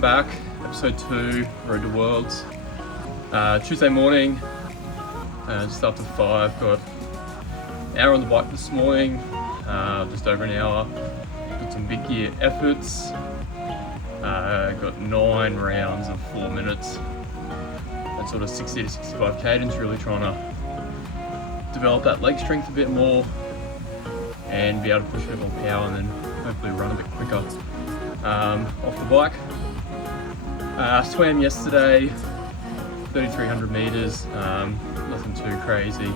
welcome back. Episode 2, Road to Worlds. Tuesday morning, just after 5, got an hour on the bike this morning, just over an hour. Got some big gear efforts. Got 9 rounds of 4 minutes. That sort of 60 to 65 cadence, really trying to develop that leg strength a bit more and be able to push a bit more power and then hopefully run a bit quicker off the bike. Swam yesterday, 3,300 meters, nothing too crazy.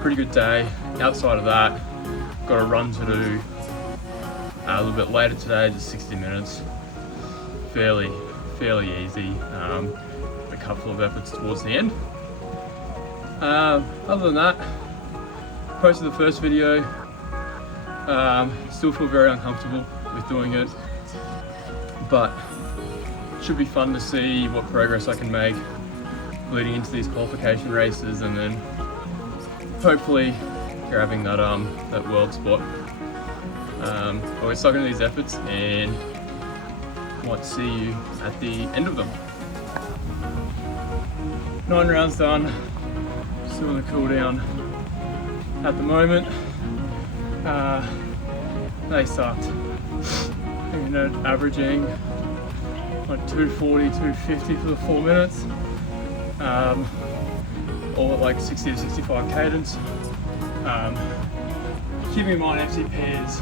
Pretty good day. Outside of that, got a run to do a little bit later today, just 60 minutes. Fairly easy. A couple of efforts towards the end. Other than that, posted the first video. Still feel very uncomfortable with doing it, but it should be fun to see what progress I can make leading into these qualification races, and then hopefully grabbing that that world spot. But we're stuck into these efforts and might see you at the end of them. 9 rounds done, still in the cool down at the moment. They sucked. I think averaging like 240, 250 for the 4 minutes. All at like 60 to 65 cadence. Keeping in mind FCP is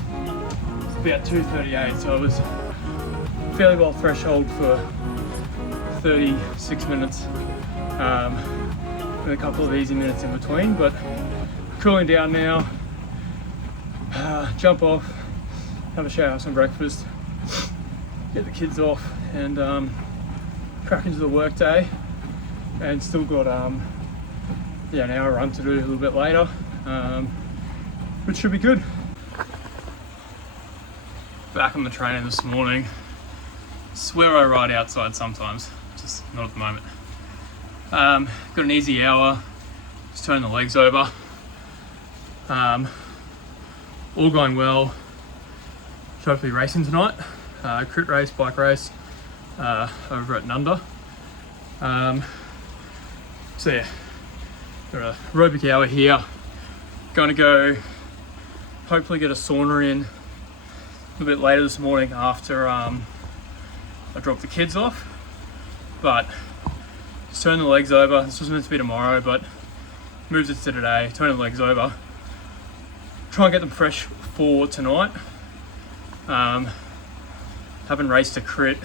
about 238, so it was fairly well threshold for 36 minutes. With a couple of easy minutes in between, but cooling down now. Jump off, have a shower, have some breakfast, get the kids off, and crack into the work day. And still got an hour run to do a little bit later, which should be good. Back on the training this morning. Swear I ride outside sometimes, just not at the moment. Got an easy hour, just turn the legs over. All going well. Should hopefully racing tonight. Crit race, bike race over at Nunda. So yeah, got a aerobic hour here. Going to go hopefully get a sauna in a little bit later this morning after I drop the kids off. But just turn the legs over. This was meant to be tomorrow, but moved it to today. Turn the legs over. Try and get them fresh for tonight. Haven't raced a crit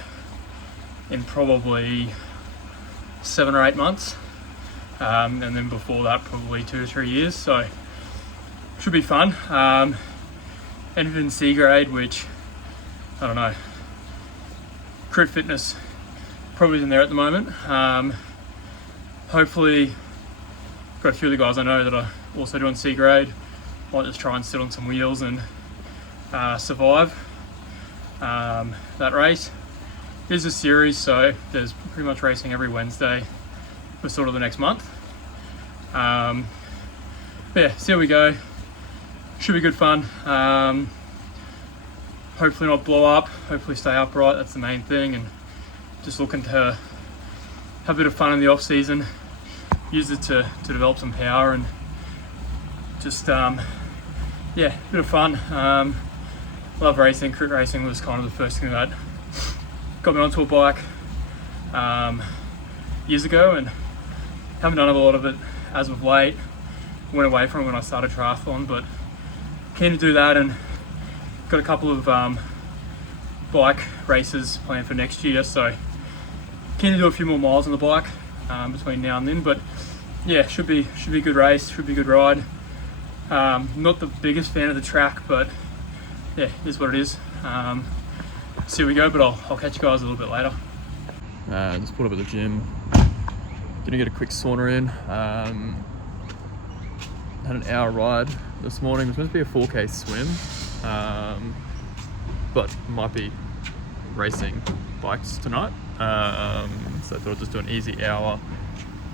in probably 7 or 8 months. And then before that, probably 2 or 3 years. So should be fun. Entered in C grade, which I don't know. Crit fitness probably isn't there at the moment. Hopefully, got a few of the guys I know that are also doing C grade. Might just try and sit on some wheels and survive that race. It is a series, so there's pretty much racing every Wednesday for sort of the next month. But yeah, see how we go. Should be good fun. Hopefully not blow up, hopefully stay upright, that's the main thing, and just looking to have a bit of fun in the off season, use it to develop some power, and just yeah, a bit of fun. Love racing. Crit racing was kind of the first thing that got me onto a bike years ago, and haven't done a lot of it as of late. Went away from it when I started triathlon, but keen to do that, and got a couple of bike races planned for next year, so keen to do a few more miles on the bike between now and then. But yeah, should be a good race, should be a good ride. Not the biggest fan of the track, but yeah, it is what it is. See how we go, but I'll catch you guys a little bit later. Just pulled up at the gym. Gonna get a quick sauna in. Had an hour ride this morning. It was meant to be a 4K swim, but might be racing bikes tonight. So I thought I'd just do an easy hour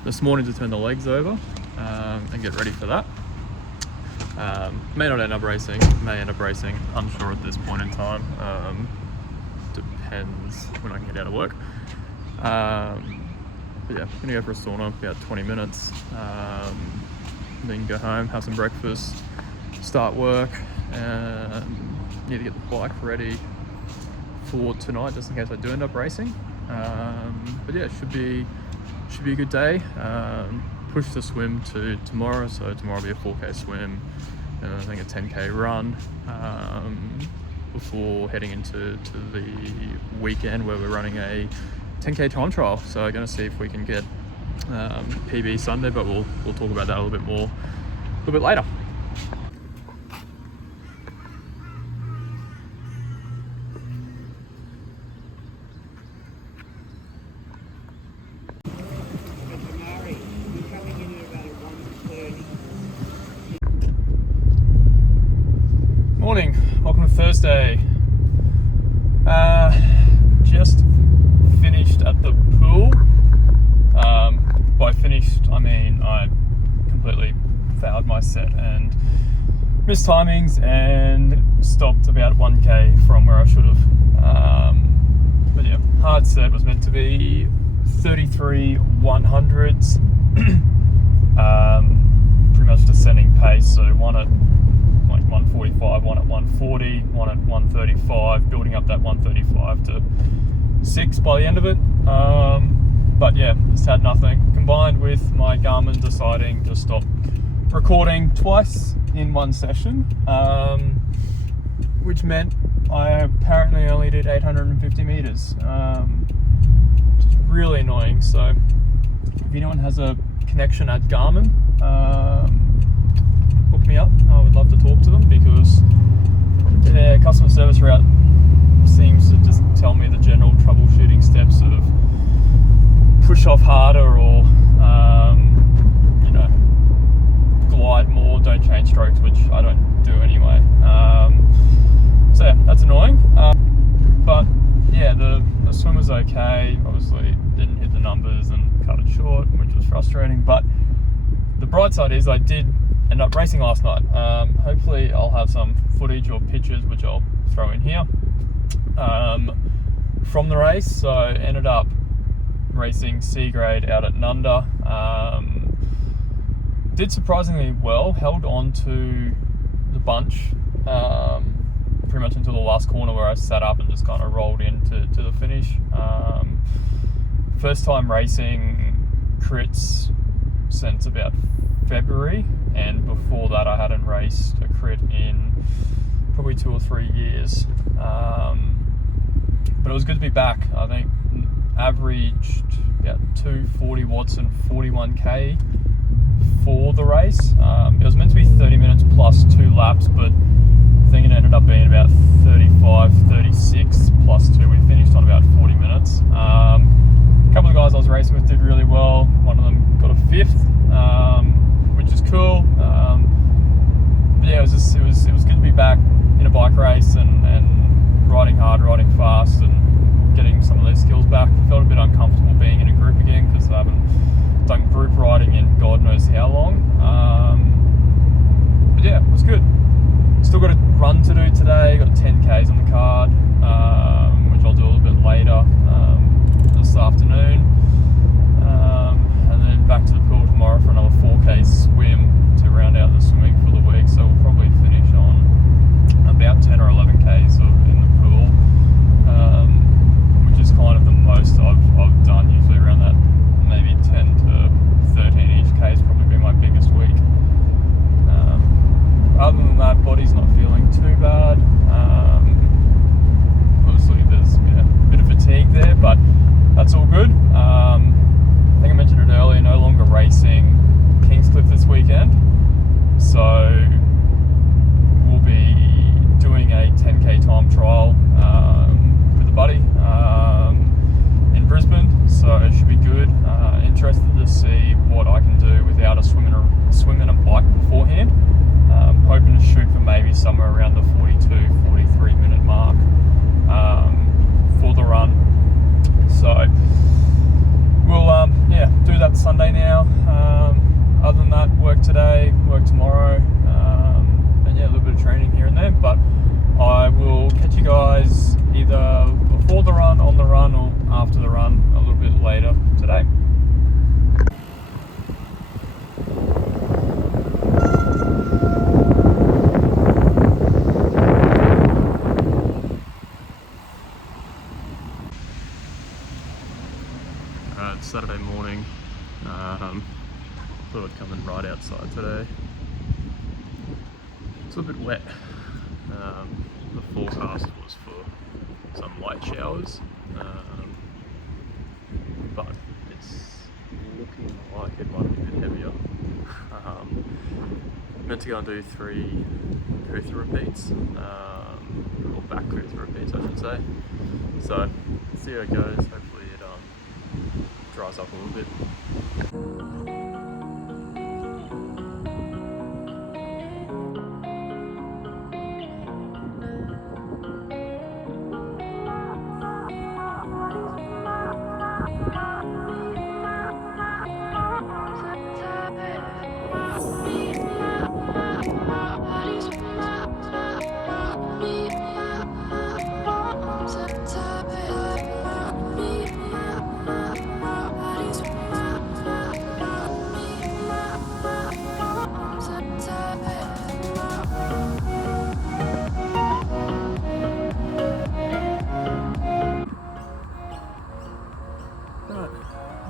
this morning to turn the legs over and get ready for that. May not end up racing, may end up racing, unsure at this point in time. depends when I can get out of work. But yeah, I'm gonna go for a sauna, about 20 minutes, then go home, have some breakfast, start work, and need to get the bike ready for tonight, just in case I do end up racing. But yeah, it should be a good day. Push the swim to tomorrow, so tomorrow will be a 4K swim and I think a 10K run, before heading into the weekend where we're running a 10K time trial. So I'm going to see if we can get PB Sunday, but we'll talk about that a little bit later. Morning, welcome to Thursday. Just finished at the pool. By finished, I mean I completely fouled my set and missed timings and stopped about 1K from where I should have. But yeah, hard set was meant to be 33 100s. Pretty much descending pace, so one at like 145, one at 140, one at 135, building up that 135 to 6 by the end of it. But yeah, just had nothing, combined with my Garmin deciding to stop recording twice in one session, which meant I apparently only did 850 meters, which is really annoying. So if anyone has a connection at Garmin, hook me up. I would love to talk to them, because their customer service route seems to just tell me the general troubleshooting steps of push off harder, or glide more, don't change strokes, which I don't do anyway. So yeah, that's annoying. But yeah, the swim was okay. Obviously didn't hit the numbers and cut it short, which was frustrating. But the bright side is I did end up racing last night. Hopefully I'll have some footage or pictures, which I'll throw in here, from the race. So I ended up racing C grade out at Nunda. Did surprisingly well, held on to the bunch pretty much until the last corner, where I sat up and just kind of rolled into the finish. First time racing crits since about February, and before that I hadn't raced a crit in probably 2 or 3 years. But it was good to be back. I think averaged about 240 watts and 41k for the race. It was meant to be 30 minutes plus 2 laps, but I think it ended up being about 35, 36 plus 2. We finished on about 40 minutes. A couple of guys I was racing with did really well. One of them got a 5th, which is cool. But yeah, it was good to be back in a bike race and riding hard, riding fast, and getting some of those skills back. I felt a bit uncomfortable being in a group again, because I haven't done group riding in God knows how long. But yeah, it was good. Still got a run to do today. Got 10Ks on the card, which I'll do a little bit later this afternoon. And then back to the pool tomorrow for another 4K swim to round out the swimming for the week. So we'll probably finish on about 10 or 11Ks in the pool, which is kind of the most I've done. Usually around that maybe 10 to 13 each Ks probably be my biggest week. Other than that, body's not feeling too bad. Obviously there's a bit of fatigue there, but that's all good. I think I mentioned it earlier, no longer racing Kingscliff this weekend, so we'll be doing a 10K time trial with a buddy in Brisbane, so it should be good. Interested to see what I can do without a swim and a bike beforehand. Hoping to shoot for maybe somewhere around the 42-43 minute mark for the run. So we'll do that Sunday now. Other than that, work today, work tomorrow, and yeah, a little bit of training here and there. But I will catch you guys either before the run morning. Thought I'd come and ride outside today. It's a bit wet. The forecast was for some light showers, but it's looking like it might be a bit heavier. Meant to go and do 3 Kutha repeats, or back Kutha repeats I should say. So see how it goes. Hopefully it dries up a little bit.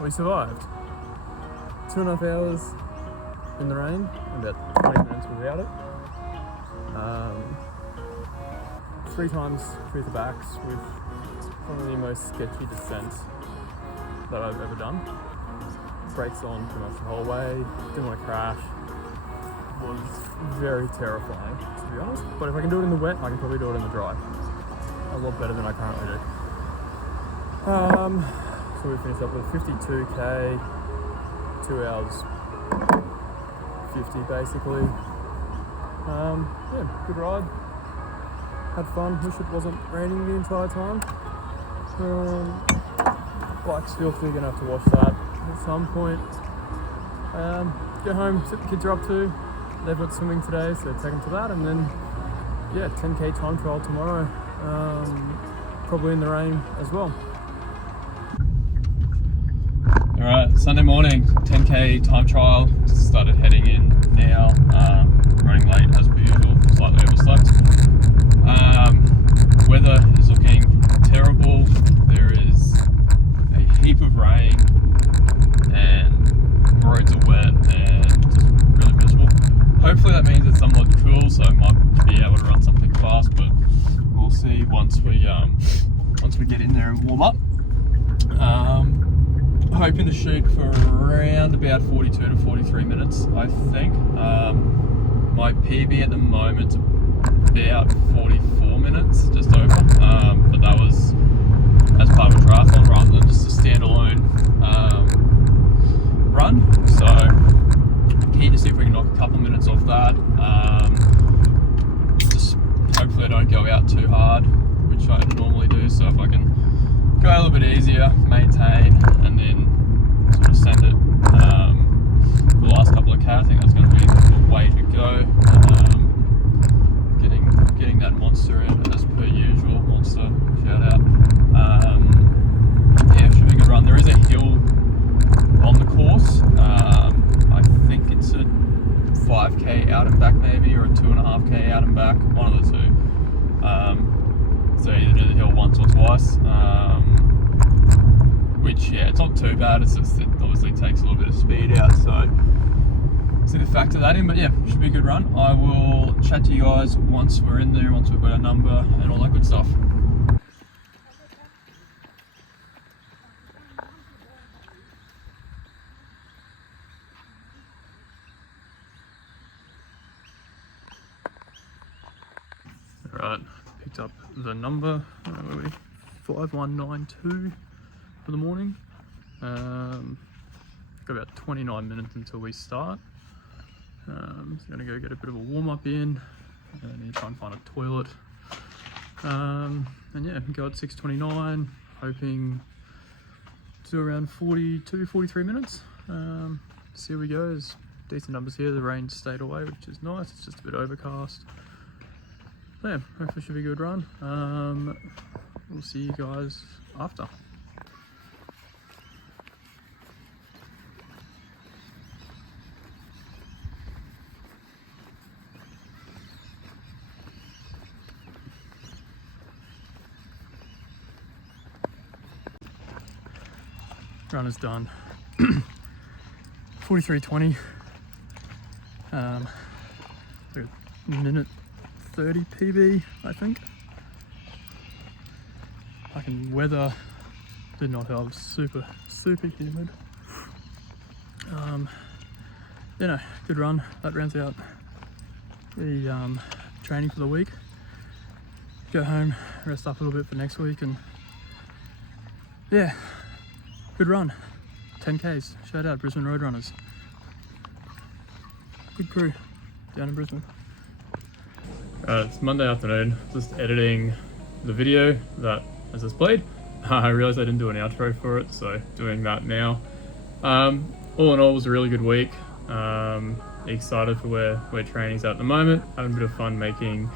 We survived. 2.5 hours in the rain, and about 20 minutes without it. 3 times through the backs with probably the most sketchy descent that I've ever done. Brakes on pretty much the whole way, didn't want to crash. Was very terrifying, to be honest. But if I can do it in the wet, I can probably do it in the dry. A lot better than I currently do. So we finished up with 52k, 2 hours 50 basically. Yeah, good ride. Had fun. Wish it wasn't raining the entire time. Bike's filthy, gonna have to wash that at some point. Get home, see what the kids are up to. They've got swimming today, so take them to that, and then yeah, 10k time trial tomorrow. Probably in the rain as well. Alright, Sunday morning, 10k time trial, just started heading in now, running late as per usual, slightly overslept. Weather is looking terrible, there is a heap of rain and roads are wet and just really miserable. Hopefully that means it's somewhat cool, so I might be able to run something fast, but we'll see once we get in there and warm up. Hoping to shoot for around about 42 to 43 minutes, I think. My PB at the moment's about 44 minutes, just over. But that was as part of a triathlon rather than just a standalone run. So keen to see if we can knock a couple minutes off that. Just hopefully I don't go out too hard, which I normally do. So if I can go a little bit easier, maintain, and then sort of send it for the last couple of K. I think that's going to be the way to go. Getting that monster in as per usual. Monster, shout out. Yeah, should be a good run. There is a hill on the course. I think it's a 5k out and back maybe, or a 2.5k out and back, one of the two. So either do the hill once or twice. Which, yeah, it's not too bad, it's just it obviously takes a little bit of speed out, so see the factor that in, but yeah, should be a good run. I will chat to you guys once we're in there, once we've got our number and all that good stuff. Alright, picked up the number, 5192 for the morning. Got about 29 minutes until we start. So gonna go get a bit of a warm up in and try and find a toilet. And yeah, go at 6:29, hoping to do around 42, 43 minutes. See how we go. There's decent numbers here. The rain stayed away, which is nice. It's just a bit overcast. So yeah, hopefully should be a good run. We'll see you guys after. Run is done. 43.20. Minute 30 PB, I think. Fucking weather did not help. Super humid. You know, good run. That rounds out the training for the week. Go home, rest up a little bit for next week, and yeah, good run. 10Ks. Shout out Brisbane Roadrunners. Good crew down in Brisbane. It's Monday afternoon, just editing the video that I just played. I realised I didn't do an outro for it, so doing that now. All in all, it was a really good week. Excited for where training's at the moment. Having a bit of fun making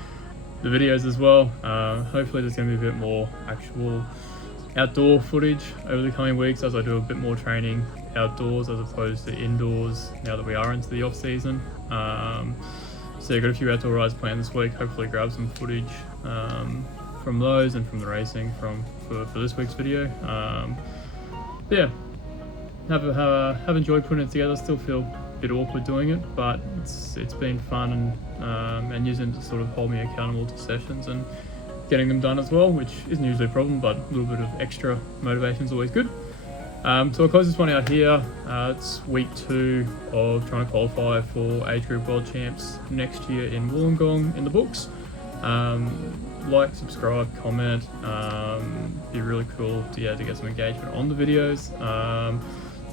the videos as well. Hopefully there's going to be a bit more actual outdoor footage over the coming weeks as I do a bit more training outdoors as opposed to indoors now that we are into the off season. So yeah, got a few outdoor rides planned this week. Hopefully grab some footage from those and from the racing for this week's video. But yeah, have enjoyed putting it together. Still feel a bit awkward doing it, but it's been fun and using it to sort of hold me accountable to sessions and getting them done as well, which isn't usually a problem, but a little bit of extra motivation is always good. So I'll close this one out here. It's week 2 of trying to qualify for age group world champs next year in Wollongong in the books. Like, subscribe, comment. Be really cool to get some engagement on the videos,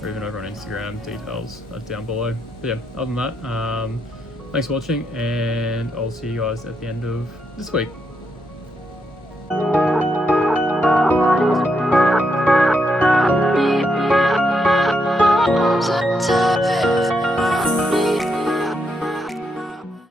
or even over on Instagram. Details are down below. But yeah, other than that, thanks for watching, and I'll see you guys at the end of this week.